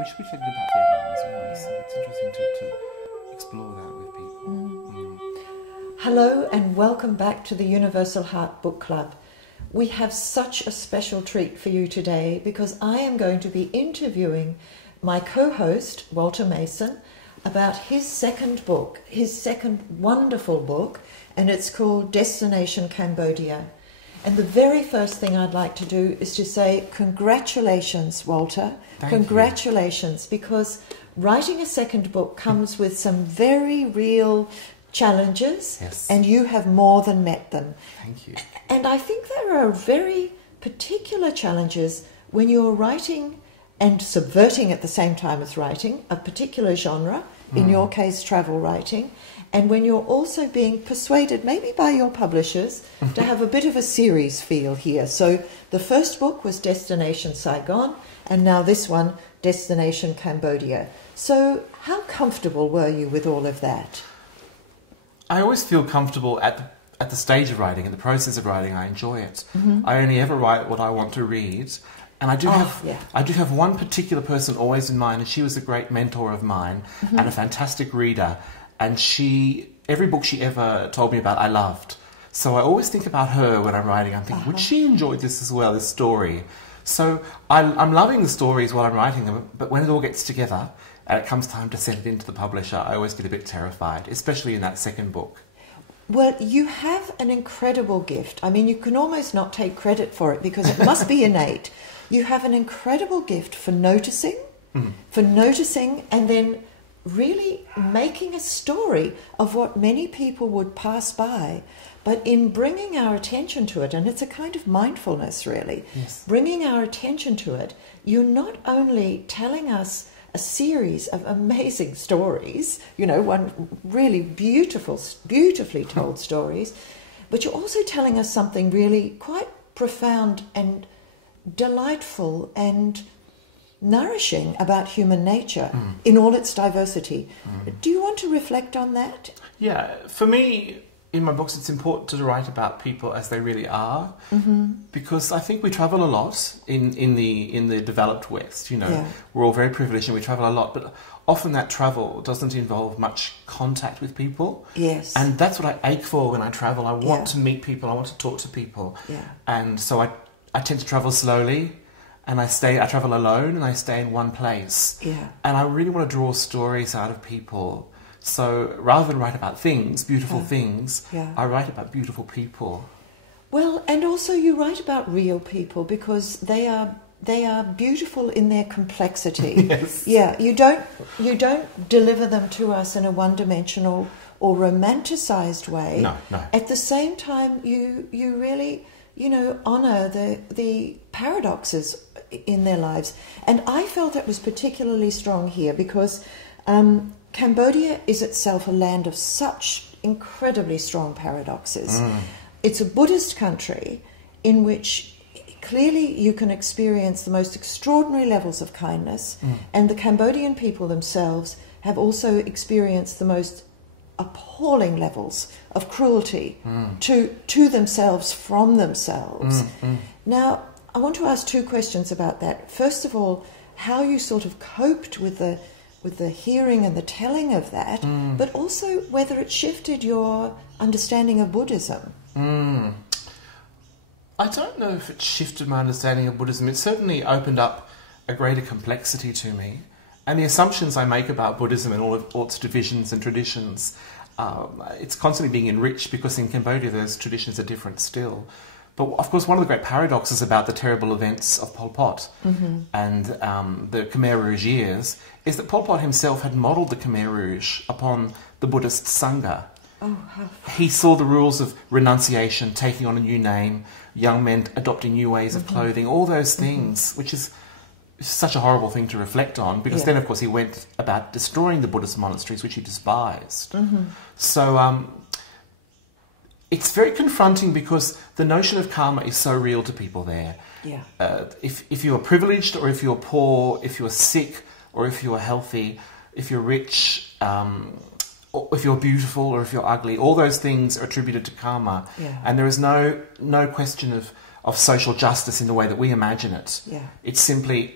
we did about Vietnam as well, so it's interesting to explore that with people. Hello and welcome back to the Universal Heart Book Club. We have such a special treat for you today because I am going to be interviewing my co-host, Walter Mason, about his second book, his second wonderful book, and it's called Destination Cambodia. And the very first thing I'd like to do is to say congratulations, Walter. Congratulations, because writing a second book comes with some very real challenges, Yes. and you have more than met them. Thank you. And I think there are very particular challenges when you're writing and subverting at the same time as writing a particular genre, in your case travel writing, and when you're also being persuaded, maybe by your publishers, to have a bit of a series feel here. So the first book was Destination Saigon, and now this one, Destination Cambodia. So how comfortable were you with all of that? I always feel comfortable at the stage of writing, in the process of writing. I enjoy it. I only ever write what I want to read. And I do have one particular person always in mind, and she was a great mentor of mine and a fantastic reader. And every book she ever told me about, I loved. So I always think about her when I'm writing. I'm thinking, would she enjoy this as well, this story? So I'm loving the stories while I'm writing them, but when it all gets together and it comes time to send it into the publisher, I always get a bit terrified, especially in that second book. Well, you have an incredible gift. I mean, you can almost not take credit for it because it must be innate. You have an incredible gift for noticing, and then really making a story of what many people would pass by, but in bringing our attention to it, and it's a kind of mindfulness really, bringing our attention to it, you're not only telling us a series of amazing stories, one really beautifully told stories, but you're also telling us something really quite profound and delightful and nourishing about human nature in all its diversity. Do you want to reflect on that? Yeah, for me, in my books, it's important to write about people as they really are, because I think we travel a lot in the developed West. We're all very privileged and we travel a lot, but often that travel doesn't involve much contact with people. Yes, and that's what I ache for when I travel. I want to meet people. I want to talk to people. And so I tend to travel slowly. And I travel alone and I stay in one place. And I really want to draw stories out of people. So rather than write about things, beautiful things, I write about beautiful people. Well, and also you write about real people because they are beautiful in their complexity. Yes. Yeah, you don't deliver them to us in a one-dimensional or romanticized way. No. At the same time, you really honour the paradoxes in their lives. And I felt that was particularly strong here because Cambodia is itself a land of such incredibly strong paradoxes. It's a Buddhist country in which clearly you can experience the most extraordinary levels of kindness, and the Cambodian people themselves have also experienced the most appalling levels of cruelty to themselves from themselves. Now, I want to ask two questions about that. First of all, how you sort of coped with the hearing and the telling of that, but also whether it shifted your understanding of Buddhism. I don't know if it shifted my understanding of Buddhism. It certainly opened up a greater complexity to me. And the assumptions I make about Buddhism and all its divisions and traditions, it's constantly being enriched because in Cambodia those traditions are different still. But of course one of the great paradoxes about the terrible events of Pol Pot and the Khmer Rouge years is that Pol Pot himself had modelled the Khmer Rouge upon the Buddhist Sangha. He saw the rules of renunciation, taking on a new name, young men adopting new ways of clothing, all those things, which is such a horrible thing to reflect on, because then, of course, he went about destroying the Buddhist monasteries, which he despised. So it's very confronting because the notion of karma is so real to people there. If you are privileged or if you're poor, if you're sick or if you're healthy, if you're rich, or if you're beautiful or if you're ugly, all those things are attributed to karma. And there is no question of social justice in the way that we imagine it. It's simply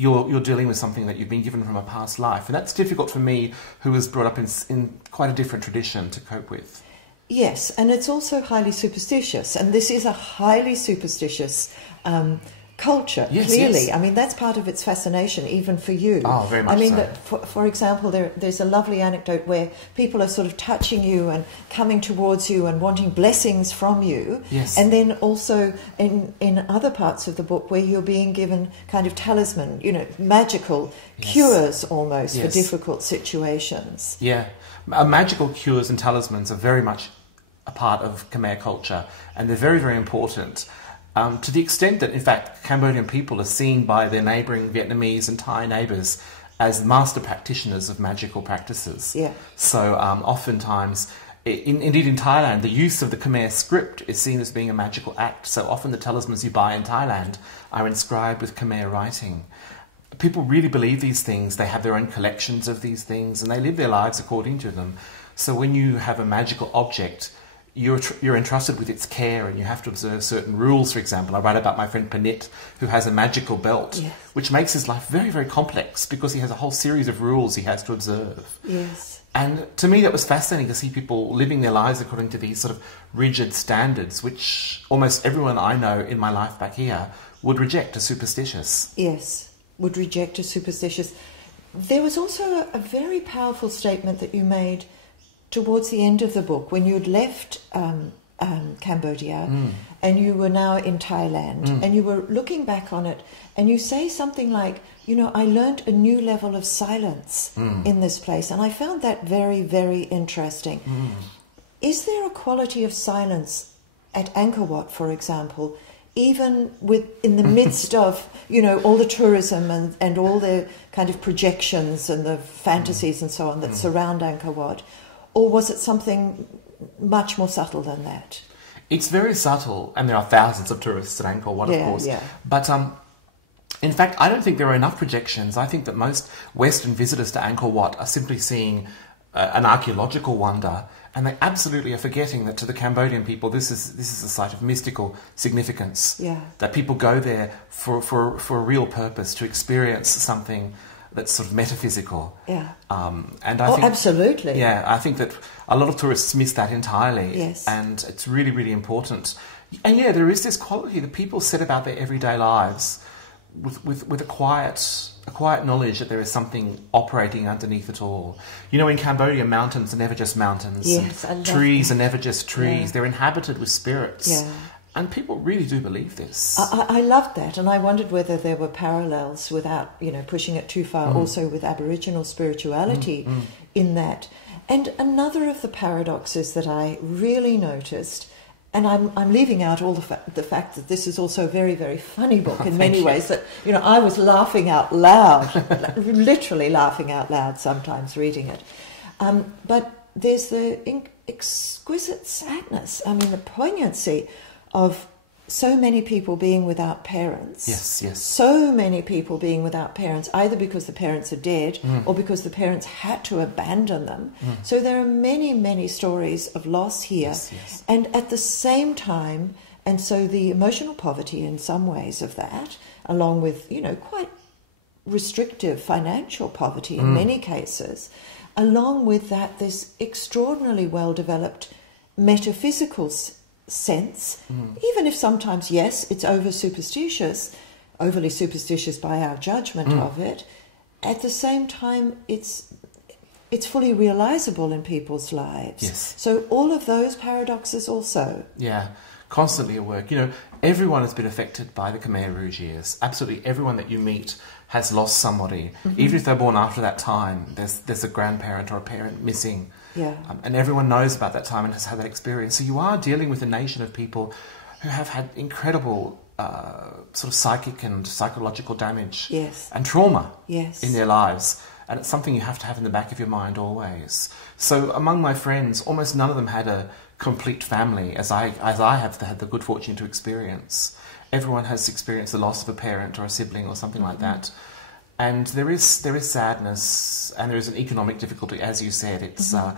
you're dealing with something that you've been given from a past life. And that's difficult for me, who was brought up in quite a different tradition, to cope with. Yes, and it's also highly superstitious, and this is a highly superstitious culture, yes, clearly. Yes. I mean, that's part of its fascination, even for you. Oh, very much I mean, so. for example, there's a lovely anecdote where people are sort of touching you and coming towards you and wanting blessings from you. Yes. And then also in other parts of the book where you're being given kind of talisman, magical cures almost for difficult situations. Yeah. Magical cures and talismans are very much a part of Khmer culture, and they're very, very important. To the extent that, in fact, Cambodian people are seen by their neighbouring Vietnamese and Thai neighbours as master practitioners of magical practices. Yeah. So oftentimes, indeed in Thailand, the use of the Khmer script is seen as being a magical act. So often the talismans you buy in Thailand are inscribed with Khmer writing. People really believe these things. They have their own collections of these things, and they live their lives according to them. So when you have a magical object, you're entrusted with its care, and you have to observe certain rules. For example, I write about my friend Panit, who has a magical belt, which makes his life very, very complex because he has a whole series of rules he has to observe. Yes. And to me, that was fascinating to see people living their lives according to these sort of rigid standards, which almost everyone I know in my life back here would reject as superstitious. Yes, would reject as superstitious. There was also a very powerful statement that you made towards the end of the book, when you'd left Cambodia and you were now in Thailand, and you were looking back on it, and you say something like, I learned a new level of silence in this place, and I found that very, very interesting. Is there a quality of silence at Angkor Wat, for example, even in the midst of, all the tourism and all the kind of projections and the fantasies and so on that surround Angkor Wat? Or was it something much more subtle than that? It's very subtle, and there are thousands of tourists at Angkor Wat, of course. Yeah. But in fact, I don't think there are enough projections. I think that most Western visitors to Angkor Wat are simply seeing an archaeological wonder, and they absolutely are forgetting that to the Cambodian people, this is a site of mystical significance. Yeah. That people go there for a real purpose, to experience something that's sort of metaphysical. Yeah. And I think, absolutely. Yeah, I think that a lot of tourists miss that entirely. Yes. And it's really, really important. And yeah, there is this quality that people set about their everyday lives with a quiet knowledge that there is something operating underneath it all. In Cambodia, mountains are never just mountains. Yes, and trees are never just trees. Yeah. They're inhabited with spirits. Yeah. And people really do believe this. I loved that, and I wondered whether there were parallels, without pushing it too far, also with Aboriginal spirituality in that. And another of the paradoxes that I really noticed, and I'm leaving out all the fact that this is also a very, very funny book in many ways, that I was laughing out loud, literally laughing out loud sometimes reading it. But there's the exquisite sadness, the poignancy of so many people being without parents. Yes. So many people being without parents, either because the parents are dead or because the parents had to abandon them. So there are many, many stories of loss here. Yes. And at the same time, and so the emotional poverty in some ways of that, along with, quite restrictive financial poverty in many cases, along with that, this extraordinarily well-developed metaphysical sense, even if sometimes, yes, it's overly superstitious by our judgment of it, at the same time it's fully realizable in people's lives. Yes. So all of those paradoxes also. Yeah, constantly at work. Everyone has been affected by the Khmer Rouge years. Absolutely everyone that you meet has lost somebody. Even if they're born after that time, there's a grandparent or a parent missing. Yeah. And everyone knows about that time and has had that experience. So you are dealing with a nation of people who have had incredible sort of psychic and psychological damage. Yes. And trauma. Yes. In their lives. And it's something you have to have in the back of your mind always. So among my friends, almost none of them had a complete family, as I have had the good fortune to experience. Everyone has experienced the loss of a parent or a sibling or something like that. And there is sadness, and there is an economic difficulty, as you said. It's a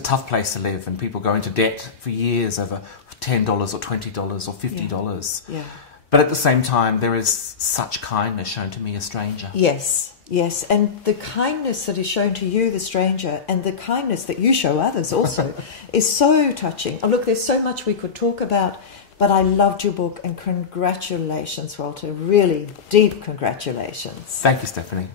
tough place to live, and people go into debt for years over $10 or $20 or $50. Yeah. But at the same time, there is such kindness shown to me, a stranger. Yes, yes. And the kindness that is shown to you, the stranger, and the kindness that you show others also is so touching. Oh, look, there's so much we could talk about, but I loved your book, and congratulations, Walter. Really deep congratulations. Thank you, Stephanie.